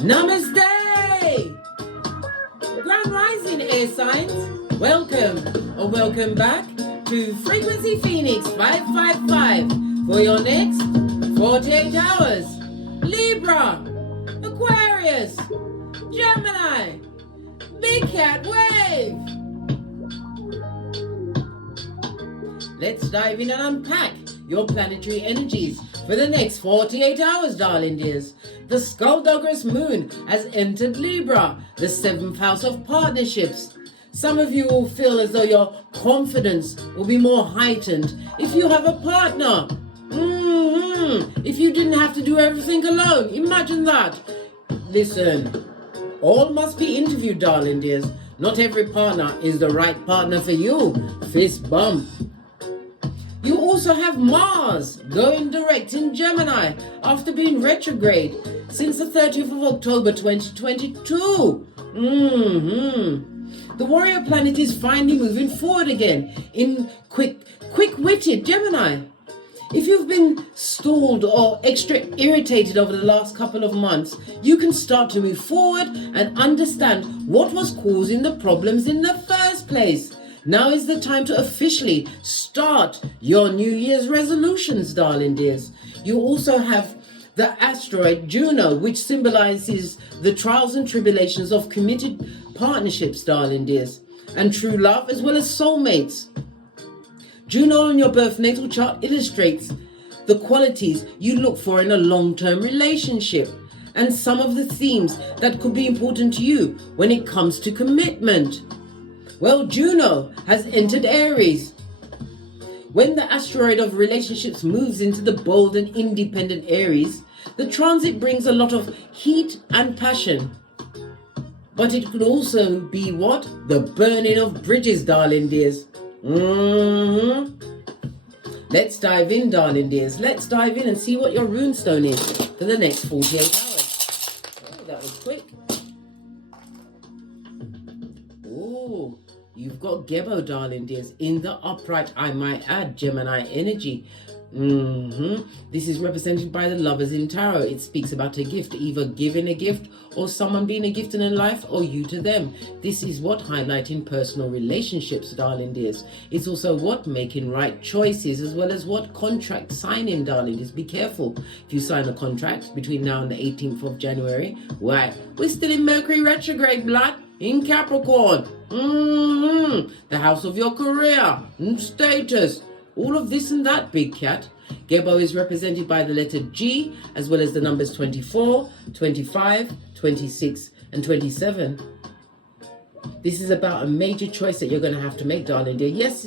Namaste! Grand Rising air signs, welcome or welcome back to Frequency Phoenix 555 for your next 48 hours. Libra, Aquarius, Gemini, Big Cat Wave. Let's dive in and unpack your planetary energies for the next 48 hours, darling dears. The Skulldugger's moon has entered Libra, the 7th house of partnerships. Some of you will feel as though your confidence will be more heightened if you have a partner. If you didn't have to do everything alone, imagine that. Listen, all must be interviewed, darling dears. Not every partner is the right partner for you. Fist bump. You also have Mars going direct in Gemini after being retrograde since the 30th of October 2022. The warrior planet is finally moving forward again in quick-witted Gemini. If you've been stalled or extra irritated over the last couple of months, you can start to move forward and understand what was causing the problems in the first place. Now is the time to officially start your New Year's resolutions, darling dears. You also have the asteroid Juno, which symbolizes the trials and tribulations of committed partnerships, darling dears, and true love as well as soulmates. Juno in your birth natal chart illustrates the qualities you look for in a long-term relationship and some of the themes that could be important to you when it comes to commitment. Well, Juno has entered Aries. When the asteroid of relationships moves into the bold and independent Aries, the transit brings a lot of heat and passion. But it could also be what? The burning of bridges, darling dears. Let's dive in, darling dears. Let's dive in and see what your runestone is for the next 48 hours. Oh, that was quick. Oh. You've got Gebo, darling dears, in the upright, I might add, Gemini energy. This is represented by the Lovers in Tarot. It speaks about a gift, either giving a gift or someone being a gift in their life or you to them. This is what highlighting personal relationships, darling dears. It's also what making right choices as well as what contract signing, darling dears. Be careful if you sign a contract between now and the 18th of January. Why? We're still in Mercury retrograde, blood. In Capricorn, the house of your career, status, all of this and that, big cat. Gebo is represented by the letter G, as well as the numbers 24, 25, 26, and 27. This is about a major choice that you're going to have to make, darling dear. Yes,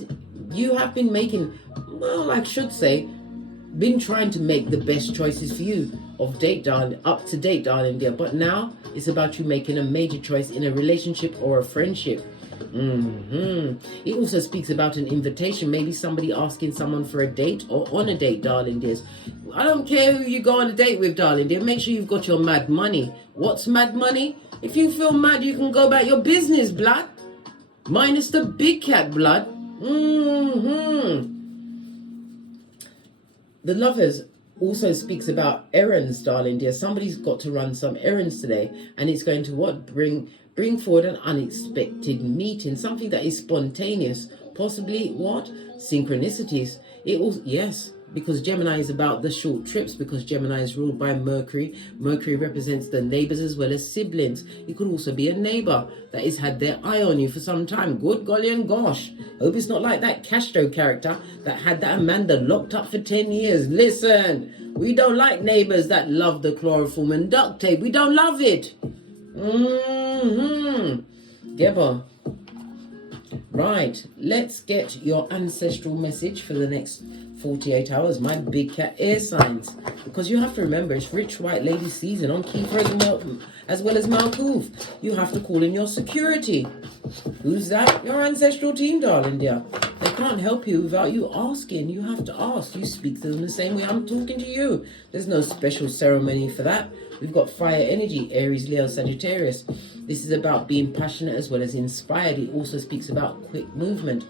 you have been making, well, I should say, been trying to make the best choices for you of date, darling, up to date, darling dear. But now it's about you making a major choice in a relationship or a friendship. It also speaks about an invitation, maybe somebody asking someone for a date or on a date, darling dears. I don't care who you go on a date with, darling dear. Make sure you've got your mad money. What's mad money? If you feel mad, you can go about your business, blood. Minus the big cat, blood. The Lovers also speaks about errands, darling dear. Somebody's got to run some errands today, and it's going to what? Bring forward an unexpected meeting, something that is spontaneous, possibly what? Synchronicities. It will, yes, because Gemini is about the short trips, because Gemini is ruled by Mercury. Mercury represents the neighbors as well as siblings. It could also be a neighbor that has had their eye on you for some time. Good golly and gosh. Hope it's not like that Castro character that had that Amanda locked up for 10 years. Listen, we don't like neighbors that love the chloroform and duct tape. We don't love it. Gebo. Right, let's get your ancestral message for the next 48 hours, my big cat air signs. Because you have to remember, it's rich white lady season on Kiefer as well as Malkuth. You have to call in your security. Who's that? Your ancestral team, darling dear. They can't help you without you asking. You have to ask. You speak to them the same way I'm talking to you. There's no special ceremony for that. We've got fire energy, Aries, Leo, Sagittarius. This is about being passionate as well as inspired. It also speaks about quick movement.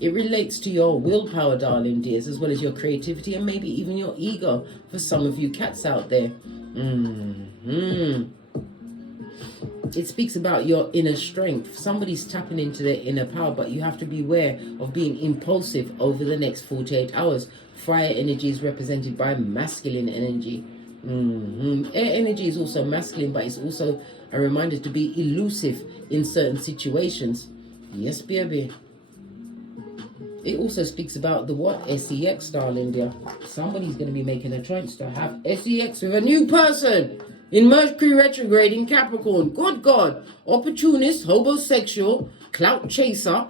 It relates to your willpower, darling dears, as well as your creativity and maybe even your ego for some of you cats out there. It speaks about your inner strength. Somebody's tapping into their inner power, but you have to beware of being impulsive over the next 48 hours. Fire energy is represented by masculine energy. Air energy is also masculine, but it's also a reminder to be elusive in certain situations. Yes, baby. It also speaks about the what? SEX, darling dear. Somebody's going to be making a choice to have SEX with a new person in Mercury retrograde in Capricorn. Good God. Opportunist, homosexual, clout chaser.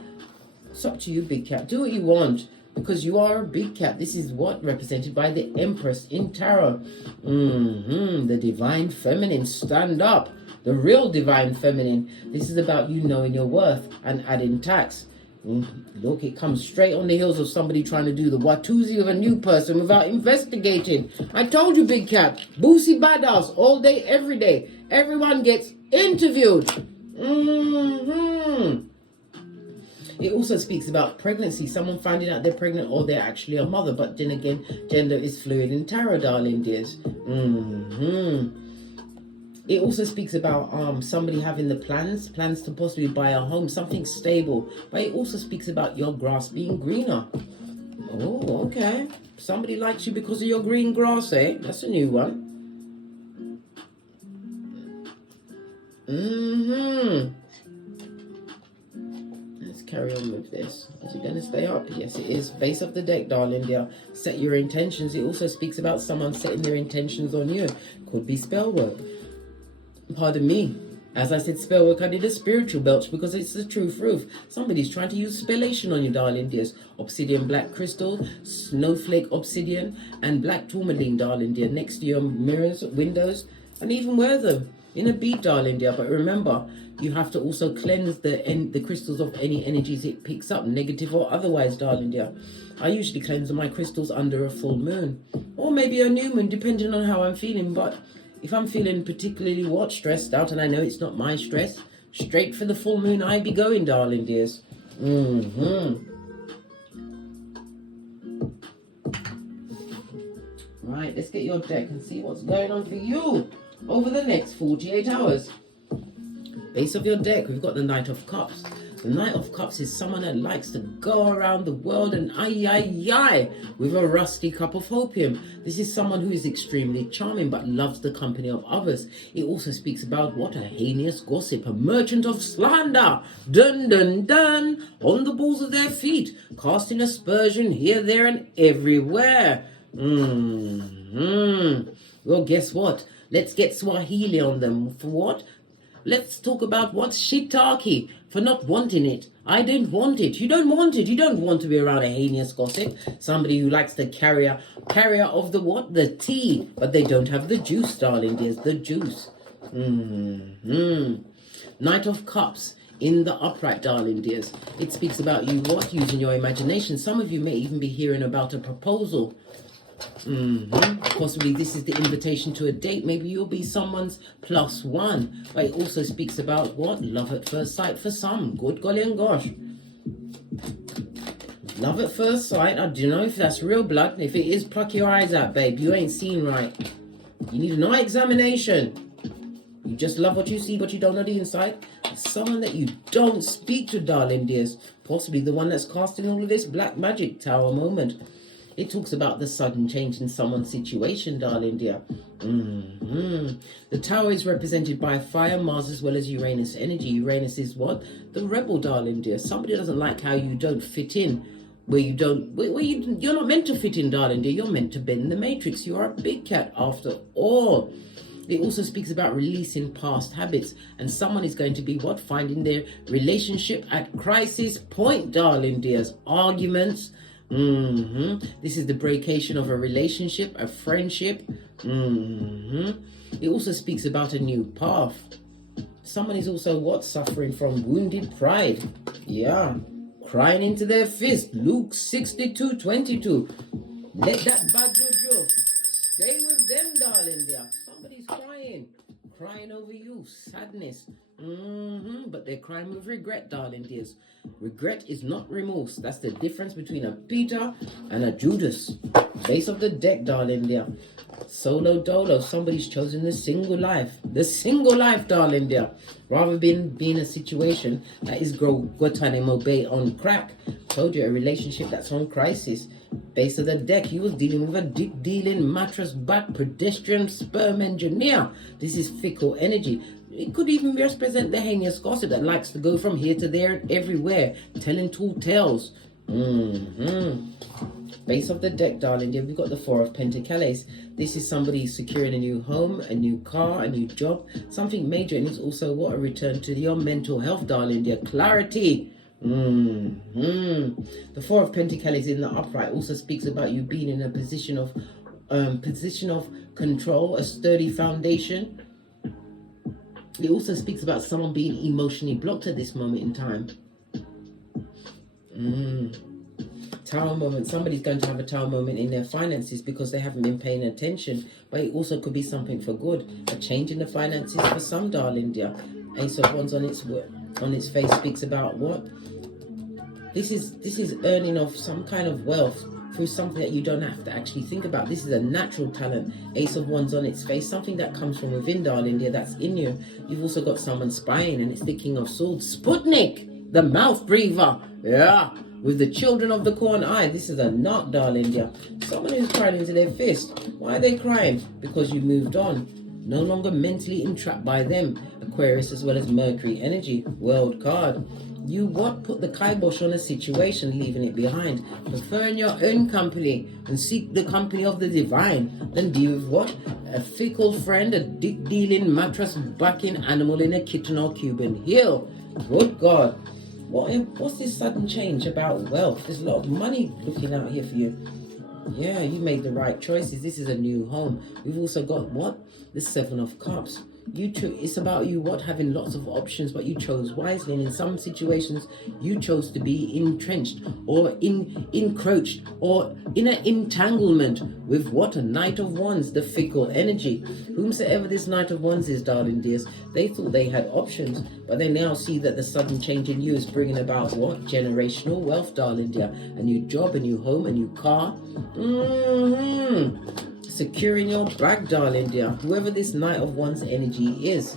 It's up to you, big cat. Do what you want, because you are a big cat. This is what? Represented by the Empress in Tarot. The divine feminine. Stand up. The real divine feminine. This is about you knowing your worth and adding tax. Look, it comes straight on the heels of somebody trying to do the Watusi of a new person without investigating. I told you, big cat. Boosie badass all day, every day. Everyone gets interviewed. It also speaks about pregnancy. Someone finding out they're pregnant or they're actually a mother. But then again, gender is fluid in tarot, darling dears. It also speaks about somebody having the plans to possibly buy a home, something stable. But it also speaks about your grass being greener. Oh, okay. Somebody likes you because of your green grass, eh? That's a new one. Let's carry on with this. Is it going to stay up? Yes, it is. Base of the deck, darling dear. Set your intentions. It also speaks about someone setting their intentions on you. Could be spell work. Pardon me. As I said spell work, I did a spiritual belch because it's the truth. Somebody's trying to use spellation on you, darling dears. Obsidian black crystal, snowflake obsidian, and black tourmaline, darling dear, next to your mirrors, windows, and even wear them in a bead, darling dear. But remember, you have to also cleanse the crystals of any energies it picks up, negative or otherwise, darling dear. I usually cleanse my crystals under a full moon, or maybe a new moon, depending on how I'm feeling. But if I'm feeling particularly stressed out, and I know it's not my stress, straight for the full moon I be going, darling dears. Right, let's get your deck and see what's going on for you over the next 48 hours. Base of your deck, we've got the Knight of Cups. The Knight of Cups is someone that likes to go around the world and with a rusty cup of opium. This is someone who is extremely charming but loves the company of others. It also speaks about what? A heinous gossip, a merchant of slander. Dun dun dun, on the balls of their feet, casting aspersion here, there and everywhere. Well, guess what? Let's get Swahili on them. For what? Let's talk about what's shiitake for not wanting it. I don't want it. You don't want it. You don't want to be around a heinous gossip. Somebody who likes the carrier of the what? The tea. But they don't have the juice, darling dears. The juice. Knight of Cups in the upright, darling dears. It speaks about you what? Using your imagination. Some of you may even be hearing about a proposal. Possibly this is the invitation to a date. Maybe you'll be someone's +1. But it also speaks about what? Love at first sight for some. Good golly and gosh. Love at first sight. I don't know if that's real blood. If it is, pluck your eyes out, babe. You ain't seen right. You need an eye examination. You just love what you see, but you don't know the inside. Someone that you don't speak to, darling dears. Possibly the one that's casting all of this black magic tower moment. It talks about the sudden change in someone's situation, darling dear. The tower is represented by fire, Mars, as well as Uranus energy. Uranus is what? The rebel, darling dear. Somebody doesn't like how you don't fit in. You're not meant to fit in, darling dear. You're meant to bend the matrix. You are a big cat after all. It also speaks about releasing past habits. And someone is going to be what? Finding their relationship at crisis point, darling dears. Arguments. This is the breakation of a relationship, a friendship. It also speaks about a new path. Someone is also what? Suffering from wounded pride. Yeah. Crying into their fist. Luke 62:22. Let that bad jojo stay with them, darling dear. Somebody's crying over you. Sadness. But they're crying with regret, darling dears. Regret is not remorse. That's the difference between a Peter and a Judas. Base of the deck, darling dear. Solo dolo. Somebody's chosen the single life. The single life, darling dear. Rather than being a situation that is Guantanamo Bay on crack. Told you, a relationship that's on crisis. Base of the deck, he was dealing with a dick dealing, mattress back, pedestrian, sperm engineer. This is fickle energy. It could even represent the heinous gossip that likes to go from here to there and everywhere, telling tall tales. Base of the deck, darling dear, we've got the Four of Pentacles. This is somebody securing a new home, a new car, a new job, something major, and it's also what, a return to your mental health, darling dear. Clarity. The Four of Pentacles in the upright also speaks about you being in a position of control, a sturdy foundation. It also speaks about someone being emotionally blocked at this moment in time. Tower moment. Somebody's going to have a tower moment in their finances because they haven't been paying attention. But it also could be something for good. A change in the finances for some, darling dear. Ace of Wands on its face speaks about what? This is earning of some kind of wealth through something that you don't have to actually think about. This is a natural talent. Ace of Wands on its face, something that comes from within, darling dear, that's in you. You've also got someone spying, and it's the King of Swords. Sputnik, the mouth breather. Yeah, with the children of the corn eye. This is a knot, darling dear. Someone who's crying into their fist. Why are they crying? Because you moved on. No longer mentally entrapped by them. Aquarius as well as Mercury energy. World card. You what? Put the kibosh on a situation, leaving it behind. Preferring your own company and seek the company of the divine. Then deal with what? A fickle friend, a dick-dealing, mattress-backing animal in a kitten or Cuban heel. Good God. What's this sudden change about wealth? There's a lot of money looking out here for you. Yeah, you made the right choices. This is a new home. We've also got what? The Seven of Cups. It's about you having lots of options, but you chose wisely, and in some situations you chose to be entrenched or encroached or in an entanglement with what? A Knight of Wands, the fickle energy. Whomsoever this Knight of Wands is, darling dears, they thought they had options, but they now see that the sudden change in you is bringing about what? Generational wealth, darling dear. A new job, a new home, a new car. Securing your bag, darling dear. Whoever this Knight of Wands energy is.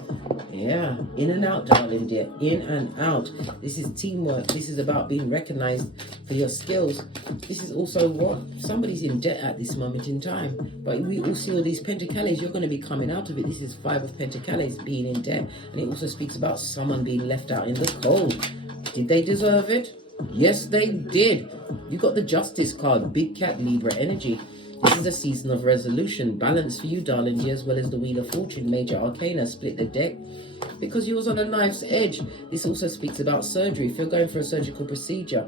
Yeah, in and out, darling dear. In and out. This is teamwork. This is about being recognized for your skills. This is also what? Somebody's in debt at this moment in time. But we all see all these pentacles. You're going to be coming out of it. This is Five of Pentacles, being in debt. And it also speaks about someone being left out in the cold. Did they deserve it? Yes, they did. You got the Justice card. Big Cat, Libra energy. This is a season of resolution. Balance for you, darling dear, as well as the Wheel of Fortune. Major Arcana, split the deck. Because you was on a knife's edge. This also speaks about surgery. If you're going for a surgical procedure,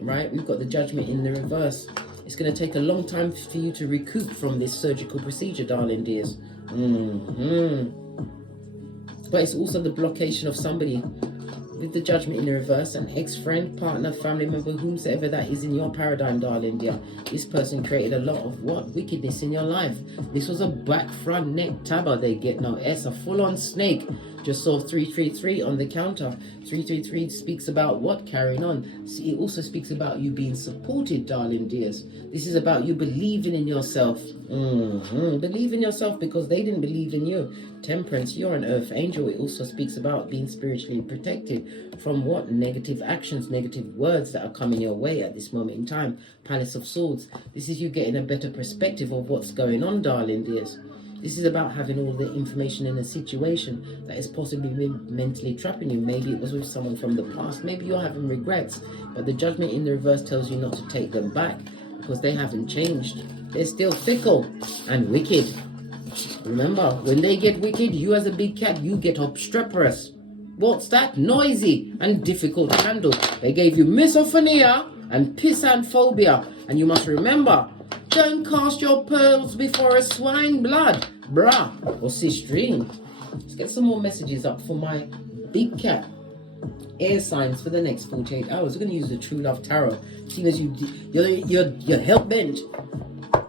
right? We've got the Judgment in the reverse. It's going to take a long time for you to recoup from this surgical procedure, darling dears. But it's also the blockation of somebody. With the Judgment in the reverse, an ex-friend, partner, family member, whomsoever that is in your paradigm, darling dear. This person created a lot of what? Wickedness in your life. This was a back, front, neck, tabba. They get no S, a full-on snake. Just saw 333 on the counter. 333 speaks about what? Carrying on. See, it also speaks about you being supported, darling dears. This is about you believing in yourself. Believe in yourself because they didn't believe in you. Temperance, you're an earth angel. It also speaks about being spiritually protected from what? Negative actions, negative words that are coming your way at this moment in time. Palace of Swords. This is you getting a better perspective of what's going on, darling dears. This is about having all the information in a situation that is possibly mentally trapping you. Maybe it was with someone from the past. Maybe you're having regrets. But the Judgment in the reverse tells you not to take them back because they haven't changed. They're still fickle and wicked. Remember, when they get wicked, you as a big cat, you get obstreporous. What's that? Noisy and difficult to handle. They gave you misophonia and pissanphobia. And you must remember, don't cast your pearls before a swine blood, bruh, or sistrine. Let's get some more messages up for my big cat air signs for the next 48 hours. We're going to use the True Love Tarot. Seeing as you're hell-bent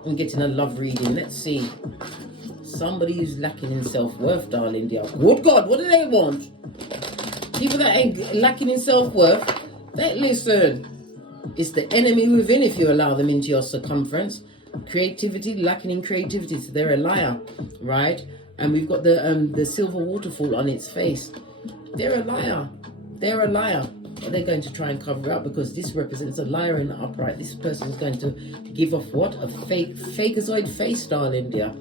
on getting a love reading. Let's see. Somebody who's lacking in self-worth, darling dear. Good God, what do they want? People that ain't lacking in self-worth, they listen. It's the enemy within if you allow them into your circumference. Creativity, lacking in creativity, so they're a liar, right? And we've got the silver waterfall on its face. They're a liar. They're a liar. But they're going to try and cover it up because this represents a liar in the upright. This person is going to give off what? A fakeazoid face, darling dear.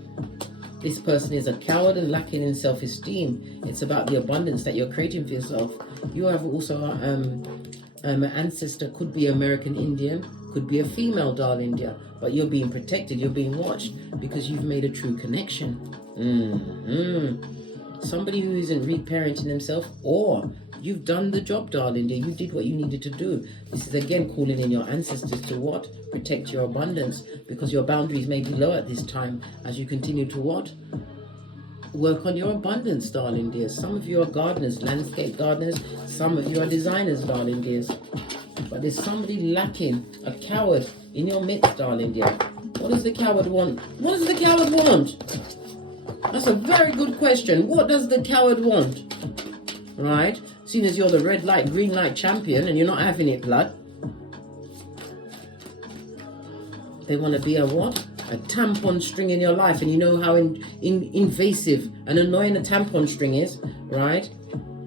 This person is a coward and lacking in self-esteem. It's about the abundance that you're creating for yourself. You have also an ancestor, could be American Indian, could be a female, darling dear. But you're being protected, you're being watched because you've made a true connection. Somebody who isn't reparenting themselves, or you've done the job, darling dear. You did what you needed to do. This is again calling in your ancestors to what? Protect your abundance, because your boundaries may be low at this time as you continue to what? Work on your abundance, darling dears. Some of you are gardeners, landscape gardeners. Some of you are designers, darling dears. But there's somebody lacking, a coward in your midst, darling dear. What does the coward want? What does the coward want? That's a very good question. What does the coward want? Right? Seeing as you're the red light, green light champion and you're not having it, blood. They want to be a what? A tampon string in your life. And you know how invasive and annoying a tampon string is, right?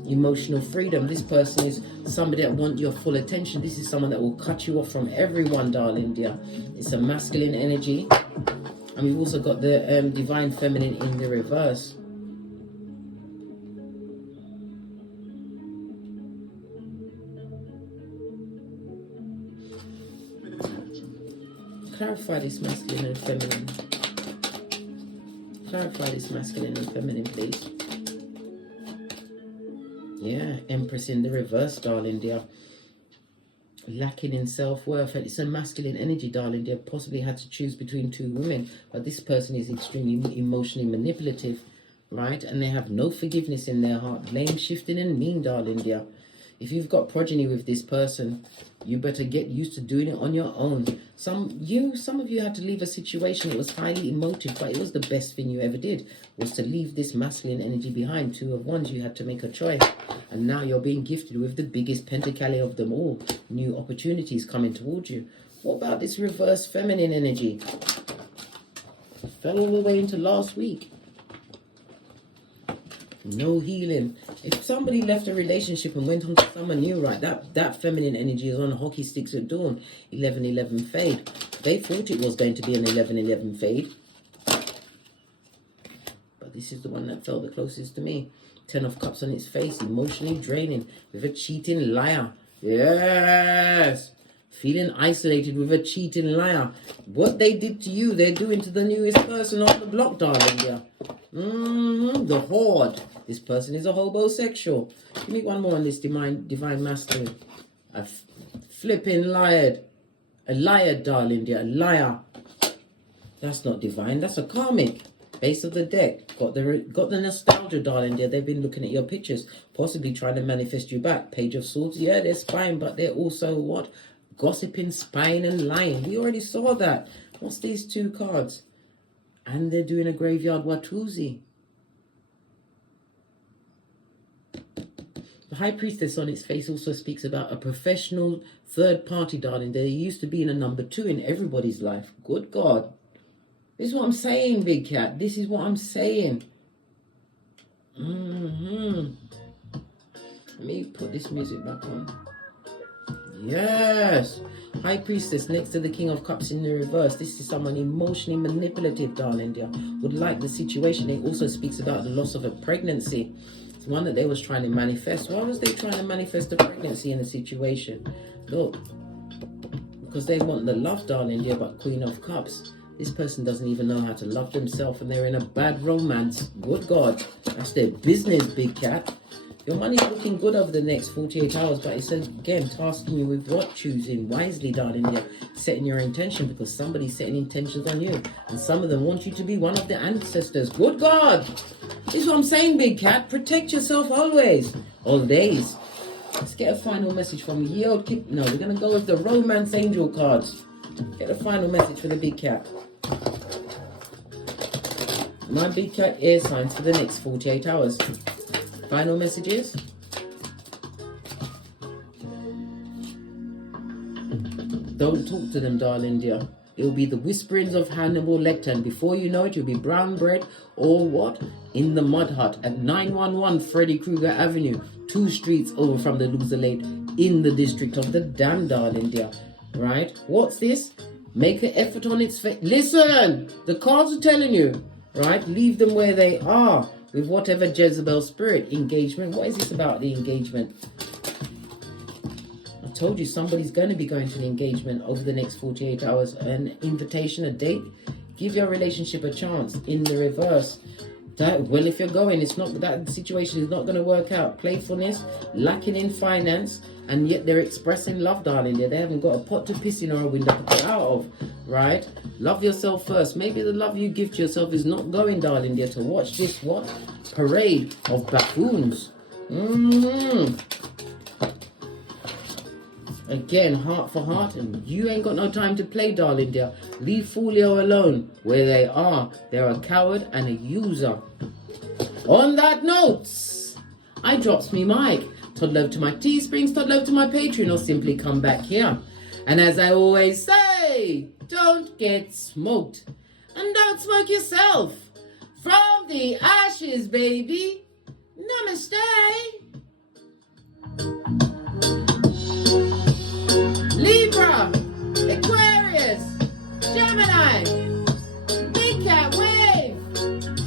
Emotional freedom. This person is somebody that wants your full attention. This is someone that will cut you off from everyone, darling dear. It's a masculine energy. And we've also got the divine feminine in the reverse. Clarify this masculine and feminine. Clarify this masculine and feminine, please. Yeah, Empress in the reverse, darling dear. Lacking in self-worth. It's a masculine energy, darling dear. Possibly had to choose between two women, but this person is extremely emotionally manipulative, right? And they have no forgiveness in their heart. Blame shifting and mean, darling dear. If you've got progeny with this person, you better get used to doing it on your own. Some of you had to leave a situation that was highly emotive, but it was the best thing you ever did, was to leave this masculine energy behind. Two of Wands, you had to make a choice. And now you're being gifted with the biggest pentacale of them all. New opportunities coming towards you. What about this reverse feminine energy? Fell all the way into last week. No healing. If somebody left a relationship and went on to someone new, right, that feminine energy is on hockey sticks at dawn. 11-11 fade. They thought it was going to be an 11-11 fade. But this is the one that felt the closest to me. 10 of Cups on its face. Emotionally draining. With a cheating liar. Yes. Feeling isolated with a cheating liar. What they did to you, they're doing to the newest person on the block, darling. Yeah. The horde. This person is a hobosexual. Give me one more on this divine masculine. A flipping liar. A liar, darling dear. A liar. That's not divine. That's a karmic. Base of the deck. Got the nostalgia, darling dear. They've been looking at your pictures. Possibly trying to manifest you back. Page of Swords. Yeah, they're spying, but they're also what? Gossiping, spying, and lying. We already saw that. What's these two cards? And they're doing a graveyard Watusi. The High Priestess on its face also speaks about a professional third party, darling. They used to be in a number 2 in everybody's life. Good God. This is what I'm saying, Big Cat. This is what I'm saying. Let me put this music back on. Yes. High Priestess next to the King of Cups in the reverse. This is someone emotionally manipulative, darling dear. Would like the situation. It also speaks about the loss of a pregnancy. It's one that they was trying to manifest. Why was they trying to manifest a pregnancy in a situation? Look. Because they want the love, darling dear, but Queen of Cups. This person doesn't even know how to love themselves and they're in a bad romance. Good God. That's their business, Big Cat. Your money's looking good over the next 48 hours, but it says, again, tasking you with what? Choosing wisely, darling. You're setting your intention because somebody's setting intentions on you. And some of them want you to be one of the ancestors. Good God! This is what I'm saying, Big Cat. Protect yourself always. All days. Let's get a final message from HEYOKA. No, we're going to go with the Romance Angel cards. Get a final message for the Big Cat. My Big Cat air signs for the next 48 hours. Final messages. Don't talk to them, darling dear. It'll be the whisperings of Hannibal Lecter, and before you know it, you'll be brown bread or what? In the mud hut at 911 Freddy Krueger Avenue, 2 streets over from the Loser Lake, in the district of the Dam, darling dear. Right? What's this? Make an effort on its face. Listen! The cards are telling you. Right? Leave them where they are with whatever Jezebel spirit. Engagement. What is this about the engagement? I told you somebody's going to be going to the engagement over the next 48 hours. An invitation, a date. Give your relationship a chance. In the reverse. Well, if you're going, it's not, that situation is not going to work out. Playfulness, lacking in finance, and yet they're expressing love, darling. They haven't got a pot to piss in or a window to put out of, right? Love yourself first. Maybe the love you give to yourself is not going, darling dear, to watch this, what? Parade of buffoons. Again, heart for heart, and you ain't got no time to play, darling dear. Leave Folio alone where they are. They're a coward and a user. On that note, I drops me mic. Todd love to my Teesprings, Todd love to my Patreon, or simply come back here. And as I always say, don't get smoked. And don't smoke yourself. From the ashes, baby. Namaste. Libra, Aquarius, Gemini, Big Cat Wave.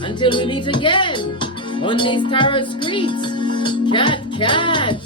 Until we meet again on these tarot streets. Cat, cat.